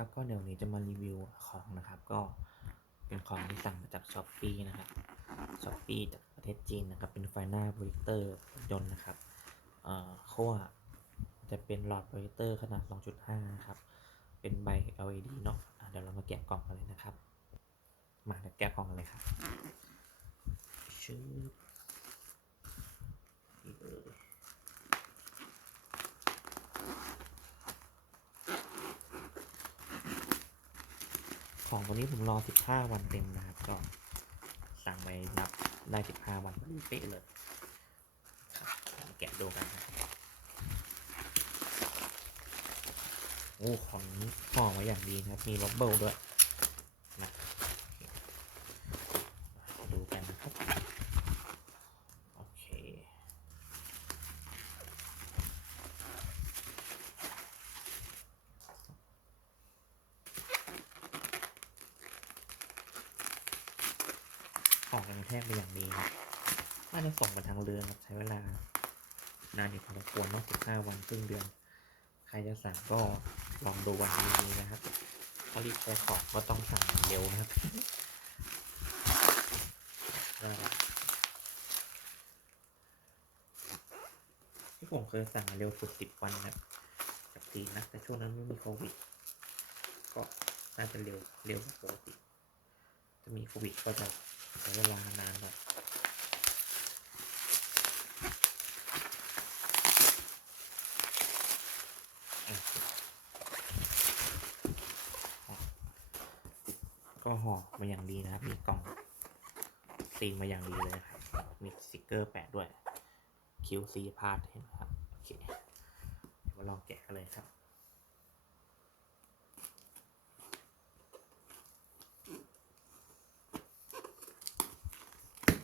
ครับก็เดี๋ยวนี้จะมารีวิวของนะครับก็เป็นของที่สั่งมาจากช้อปปีนะครับช้อปปีจากประเทศจีนนะครับเป็นไฟหน้าโปรเจคเตอร์ยนต์นะครับเอ่อขั้วจะเป็นหลอดโปรเจคเตอร์ขนาด 2.5 นะครับ เป็นใบ LED เนาะอะเดี๋ยวเรามาแกะกล่องกันเลยนะครับ มาเดี๋ยวแกะกล่องกันเลยครับชื่อนี่เลย ของตัวนี้ผมรอ 15 วันเต็มนะครับ ก็สั่งไปรับได้ 15 วันเป๊ะเลยแกะดูกันครับโอ้ของห่อมาอย่างดีนะครับ มีล็อบเบิลด้วยนะมาดูกันนะครับ โอเค ของกันแทกไปอย่างดีครับน่าจะส่งไปทางเรือครับใช้เวลานานอยู่พอสมควรเนาะ15วันครึ่งเดือน ใครจะสั่งก็ลองดูวันนี้นะครับถ้ารีบใช้ของก็ต้องสั่งเร็วนะครับที่ผมเคยสั่งเร็วสุด10วันนะครับจากจีนนะ แต่ช่วงนั้นไม่มีโควิด ก็น่าจะเร็วเร็วกว่าปกติ จะมีโควิดก็จะ ใช้เวลานานหน่อยก็ห่อมาอย่างดีนะครับ มีกล่องซีนมาอย่างดีเลยนะครับ มีสติกเกอร์แปะด้วย QC พาดเห็นไหมครับ โอเค เดี๋ยวมาลองแกะกันเลยครับ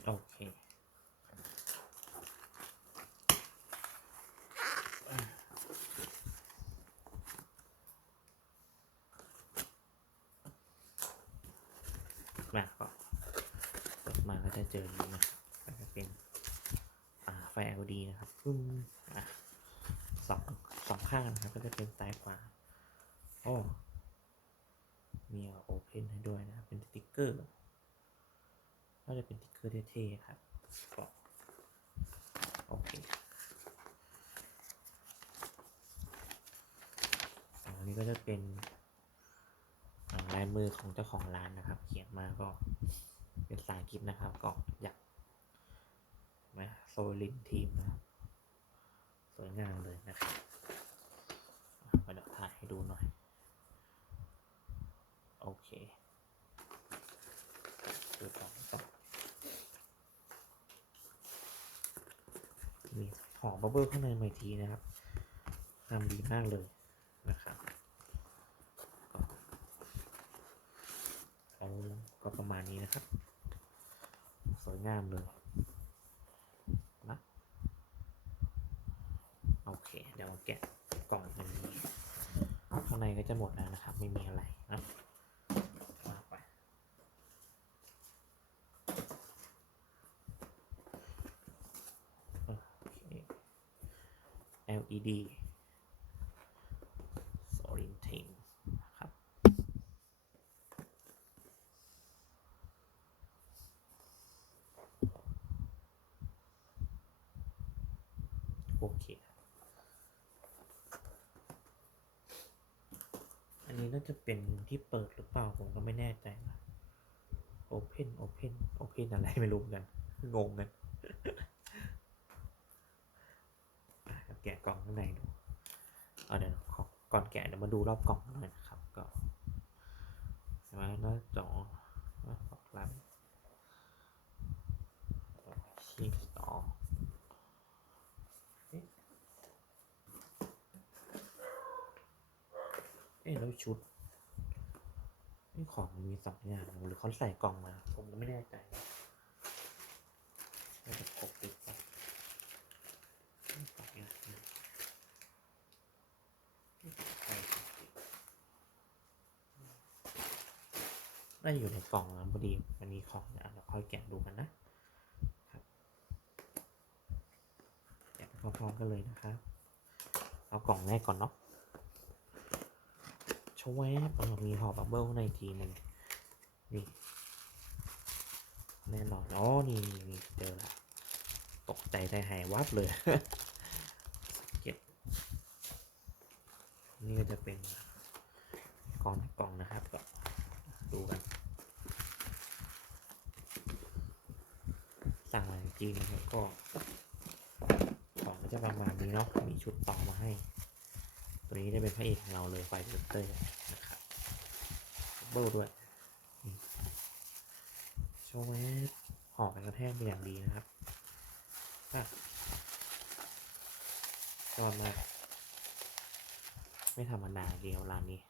โอเค มาก็เปิดมาก็จะ เจออย่างนี้นะครับก็จะเป็นอ่าไฟ LED นะครับปึ้มอะสองสองข้างนะครับ ก็จะเป็นซ้ายขวาโอ้มีโอเพนให้ด้วยนะครับเป็นสติ๊กเกอร์น่าจะเป็นสติ๊กเกอร์เท่ๆครับก็โอเคอันนี้ก็จะเป็นอ่าลายมือของเจ้าของร้านนะครับ เขียนมาก็ เป็นภาษาอังกฤษนะครับ ก็อยากมาโซลินทีมนะครับ สวยงามเลยนะครับมาเดี๋ยวถ่ายให้ดูหน่อย โอเคดูต่อต่อมีหอมบับเบิ้ลข้างในมาทีนะครับทำดีมากเลยนะครับก็เอาก็ ประมาณนี้นะครับ สวยงามเลยนะโอเค เดี๋ยวแกะกล่องมันนี้ ข้างในก็จะหมดแล้วนะครับ ไม่มีอะไรนะว่าไป โอเค LED Sorin t i n นะครับ โอเค อั น่าจะเป็นที่เปิดหรือเปล่า ผมก็ไม่แน่ใจนะ Open Open Open อะไรไม่รู้เหมือนกัน งงกันแกะกล่องข้างในดูเอาเดี๋ยวขอก่อนแกะเดี๋ยวมาดูรอบกล่องหน่อยนะครับ ก็ใช่ไหมหน้าจอหน้าปกลับชีสต่อเอ๊ะเอ๊ะ แล้วชุดนี่ของมันมีสองอย่างหรือเขาใส่กล่องมา ผมก็ไม่แน่ใจน่าจะครบติดไปกล่องเนี่ยใช่น่าจะอยู่ในกล่องนะพอดีมันมีของนะเราค่อยแกะดูกันนะครับแกะพร้อมๆกันเลยนะครับเอากล่องแรกก่อนเนาะ ชชวบเออมีห่อบับเบิ้ลข้างในทีหนึ่งนี่แน่นอนอ๋อนี่นี่เจอละตกใจใจหายวับเลยเก็บนี่ก็จะเป็นกล่องกล่องนะครับก็ดูกัน สั่งมาจากจีนนะครับก็ของก็จะประมาณนี้เนาะมีชุดต่อมาให้ ตัวนี้จะเป็นพระเอกของเราเลยไฟเซนเตอร์นะครับเบิลด้วยโชว์แวบห่อกกระแทกเป็นอย่างดีนะครับอะยอดมากไม่ธรรมดาเดียวร้านนี้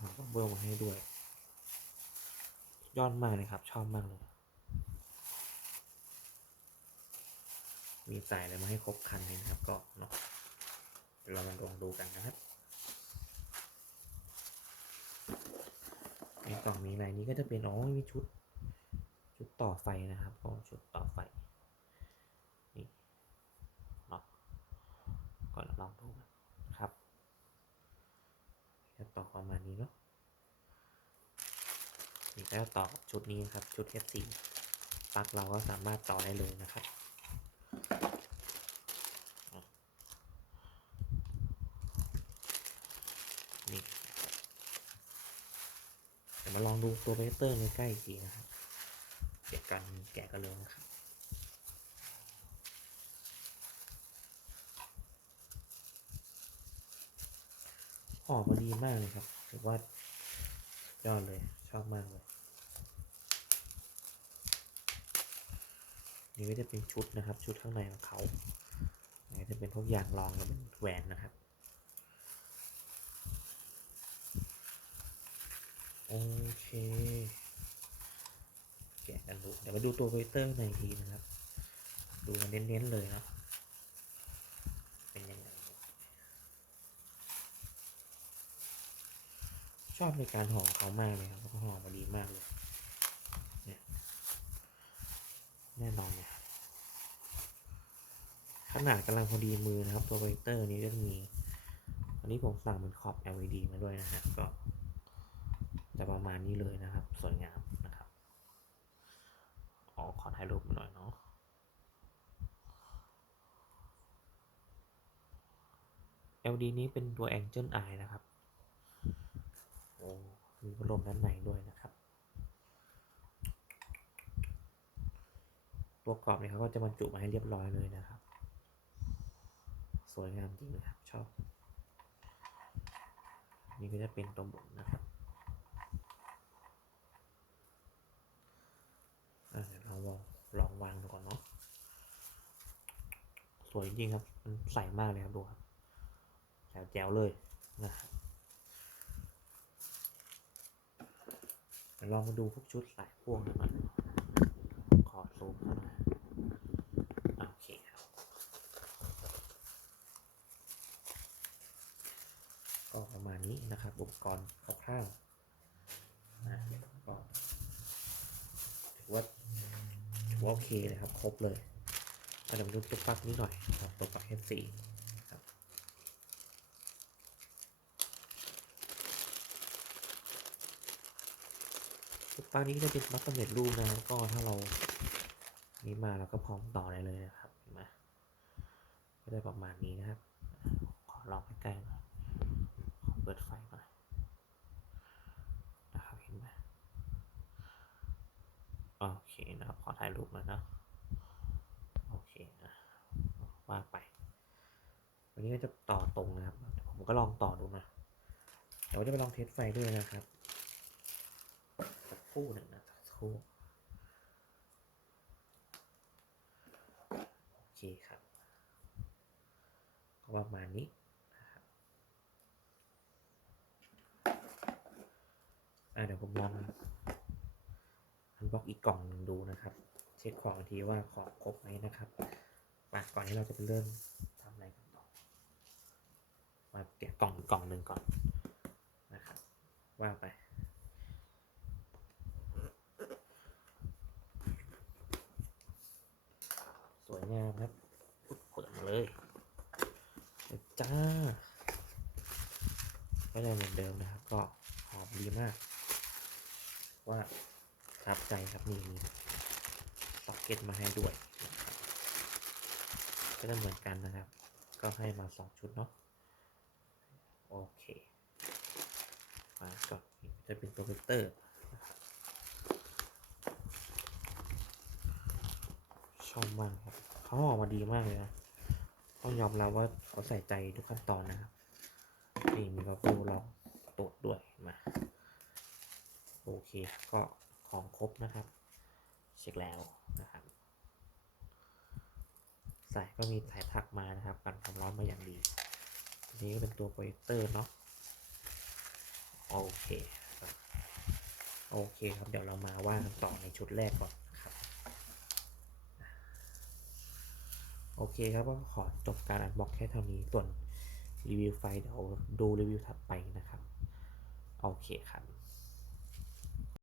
ห่อบับเบิลมาให้ด้วย ยอดมากเลยครับ ชอบมากเลย มีใส่อะไรมาให้ครบคันเลยนะครับก็เนาะเรามาลองดูกันนะครับในกล่องมีอะไรนี้ก็จะเป็นอ๋อมีชุด ชุดต่อไฟนะครับก็ชุดต่อไฟนี่เนาะก่อนลองดูนะครับจะต่อประมาณนี้เนาะนี่ก็ต่อชุดนี้นครับชุด F4 ปลั๊กเราก็สามารถต่อได้เลยนะครับ นี่เดี๋ยวมา ลองดูตัวเบเตอร์ในใกล้อีกทีนะครับเก็บกันแกะกันเลยนะครับห่อพอดีมากเลยครับถือว่ายอดเลย ชอบมากเลยนี่ก็จะเป็นชุดนะครับ ชุดข้างในของเขานี่จะเป็นพวกยางรองกับเป็นแหวนนะครับ โอเค แกะกันดูเดี๋ยวมาดูตัวเวเตอร์ในทีนะครับ ดูเน้นๆเลยเนาะเป็นยังไงชอบในการห่อของเขามากเลยครับเขาห่อมาดีมากเลยเนี่ยแน่นอนเนี่ยขนาดกำลังพอดีมือนะครับ ตัวเวเตอร์นี้ก็จะมีอันนี้ผมสั่งเป็นขอบ LED มาด้วยนะฮะก็ จะประมาณนี้เลยนะครับ สวยงามนะครับอ๋อขอถ่ายรูปมาหน่อยเนาะ LED นี้เป็นตัว Angel Eye นะครับ โอ้ มีพัดลมด้านในด้วยนะครับ ตัวกรอบเนี่ยเขาก็จะบรรจุมาให้เรียบร้อยเลยนะครับ สวยงามจริงนะครับ ชอบ นี่ก็จะเป็นตัวหมุนนะครับ อะ เดี๋ยวเราลองลองวางดูก่อนเนาะ สวยจริงครับ มันใสมากเลยครับดูครับแจ๋วแจวเลยนะครับเดี๋ยวเรามาดูพวกชุดสายพ่วงกันหน่อยขอซูมเข้ามาอะโอเคครับก็ประมาณนี้นะครับ อุปกรณ์คร่าวๆนะก็ถือว่าถือว่าโอ เคเลยครับ ครบเลยอะเดี๋ยวมาดูตัวปลั๊กนี้หน่อยครับตัวปลั๊ก F4 ครับตัวปลั๊กนี้ก็จะเป็นปลั๊กสำเร็จรูปนะก็ถ้าเรานี้มาเราก็พร้อมต่อได้เลยนะครับเห็นไหมก็ได้ประมาณนี้นะครับ ขอลองใกล้ๆหน่อยขอเปิดไฟหน่อยนะครับเห็นไหมโอเคนะครับ ขอถ่ายรูปหน่อยนะโอเคนะว่าไป วันนี้ก็จะต่อตรงนะครับ ผมก็ลองต่อดูนะเดี๋ยวจะไปลองเทสไฟด้วยนะครับสักครู่หนึ่งนะสักครู่โอเคครับก็ประมาณนี้นะครับอะเดี๋ยวผมลอง อันบ็อกอีกกล่องหนึ่งดูนะครับ เช็คของทีว่าของครบไหมนะครับมาก่อนที่เราจะไปเริ่มทำอะไรกันต่อมาแกะกล่องกล่องหนึ่งก่อนนะครับ ว่าไปสวยงามครับเปิดมาเลยจ้าอ่าก็เลยเหมือนเดิมนะครับ ก็หอมดีมาก ว่า ครับใจครับนี่มีซ็อกเก็ตมาให้ด้วยนะครับก็จะเหมือนกันนะครับ ก็ให้มาสองชุดเนาะโอเคมาก่อจะเป็นโปรเจคเตอร์ชอบมากครับเขาออกมาดีมากเลยนะต้องยอมรับว่าเขาใส่ใจทุกขั้นตอนนะครับนี่มีกระปูลองตรวจด้วยมาโอเคก็ ของครบนะครับ เช็คแล้วนะครับสายก็มีสายถักมานะครับกันความร้อนมาอย่างดีอันนี้ก็เป็นตัวโปรเจคเตอร์เนาะโอเคครับโอเคครับเดี๋ยวเรามาว่ากันต่อในชุดแรกก่อนนะครับโอเคครับก็ขอจบการอันบ็อกแค่เท่านี้ส่วนรีวิวไฟเดี๋ยวดูรีวิวถัดไปนะครับ โอเคครับ